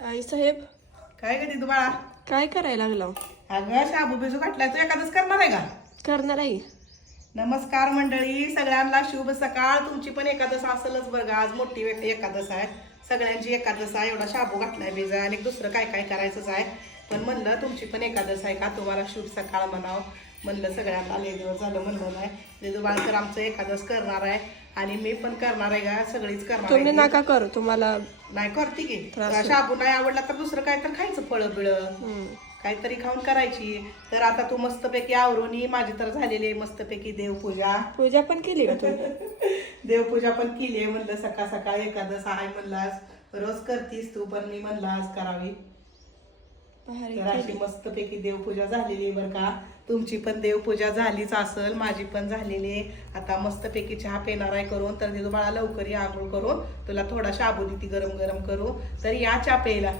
आई साहेब काय ग दिदू बाळा? काय करायला लागला? अगं शाबू बिजू घातलाय, तू एखादच करणार आहे का? करणार आई. नमस्कार मंडळी, सगळ्यांना शुभ सकाळ. तुमची पण एकादश असेलच बरं का. आज मोठी एकादश आहे, सगळ्यांची एकादश आहे. एवढा शाबू घातलाय बिजा आणि दुसरं काय काय करायचंच आहे. पण म्हणलं तुमची पण एकादश आहे का, तुम्हाला शुभ सकाळ म्हणावं म्हणलं. सगळ्यांना लय दिवस झालं म्हणलं नाही. दिदू बाळ तर आमचं एकादश करणार आहे आणि मी पण करणार आहे का, सगळीच करणार तुम्ही आहे. नका करू, तुम्हाला नाही करते की त्रास होतो. शाबू नाही आवडला तर दुसरं काय तर खायचं, फळं बिळं काहीतरी खाऊन करायची. तर आता तू मस्तपैकी आवरून माझी तर झालेली आहे मस्तपैकी देवपूजा. पूजा पण केली का तुम्ही? देवपूजा पण केली आहे. म्हणलं सकाळ सकाळ एकादश आहे म्हणलं, आज रोज करतीस तू, पण मी म्हणलं आज करावी. भारी तर अशी केली. मस्तपैकी देवपूजा झालेली आहे बरं का. तुमची पण देवपूजा झालीच असेल, माझी पण झालेली आहे. आता मस्तपैकी चहा पेणार आहे करून. तर दिदू बाळा लवकर या आंघोळ करून, तुला थोडा शाबू देती गरम गरम करू. तर या चहा प्यायला.